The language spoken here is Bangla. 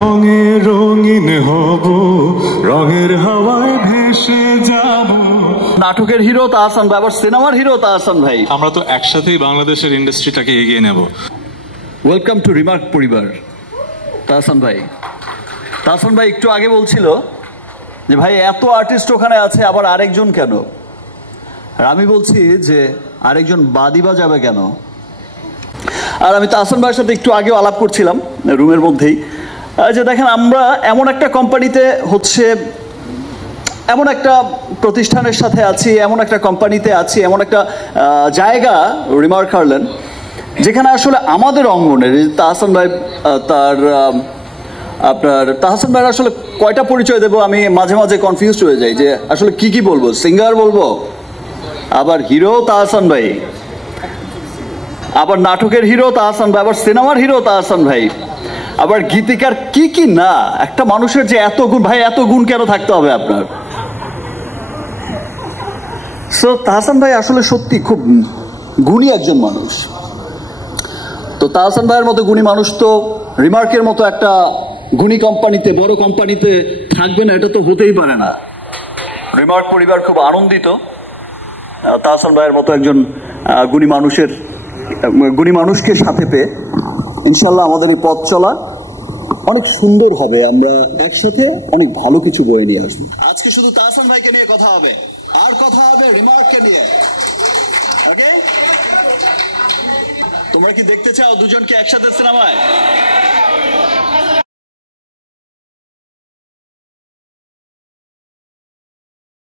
রঙে রঙিন হব, রঙের হাওয়ায় ভেসে যাব। নাটকের হিরো তাহসান ভাই, আবার সিনেমার হিরো তাহসান ভাই। আমরা তো একসাথেই বাংলাদেশের ইন্ডাস্ট্রিটাকে এগিয়ে নেব। ওয়েলকাম টু রিমার্ক পরিবার। তাহসান ভাই, তাহসান ভাই একটু আগে বলছিল যে ভাই এত আর্টিস্ট ওখানে আছে, আবার আরেকজন কেন? আর আমি বলছি যে আরেকজন বাদি বাজাবে কেন? আর আমি তাহসান ভাইয়ের সাথে একটু আগেও আলাপ করছিলাম রুমের মধ্যেই, যে দেখেন আমরা এমন একটা কোম্পানিতে হচ্ছে, এমন একটা প্রতিষ্ঠানের সাথে আছি, এমন একটা কোম্পানিতে আছি, এমন একটা জায়গা রিমার্ক হারল্যান্ড, যেখানে আসলে আমাদের অঙ্গনের তাহসান ভাই, তার আপনার তাহসান ভাইয়ের আসলে কয়টা পরিচয় দেবো আমি মাঝে মাঝে কনফিউজড হয়ে যাই যে আসলে কি কি বলবো। সিঙ্গার বলবো, আবার হিরো তাহসান ভাই, আবার নাটকের হিরো তাহসান ভাই, আবার সিনেমার হিরো তাহসান ভাই, আবার গীতিকার, কি কি না। একটা মানুষের যে এত গুণ, ভাই এত গুণ কেন থাকতে হবে আপনার? সো তাহসান ভাই আসলে সত্যি খুব গুণী একজন মানুষ। তো তাহসান ভাইয়ের মতো গুণী মানুষ তো রিমার্কের মতো একটা গুণী কোম্পানিতে, বড় কোম্পানিতে থাকবে না, এটা তো হতেই পারে না। রিমার্ক পরিবার খুব আনন্দিত তাহসান ভাইয়ের মতো একজন গুণী মানুষকে সাথে পেয়ে। ইনশাল্লাহ আমাদের এই পথ চলা অনেক সুন্দর হবে, আমরা একসাথে অনেক ভালো কিছু বয়ে নিয়ে আসবো। আজকে শুধু তাহসান ভাইকে নিয়ে কথা হবে, আর কথা হবে রিমার্ককে নিয়ে। ওকে, তোমরা কি দেখতে চাও দুজনকে একসাথে সিনেমায়?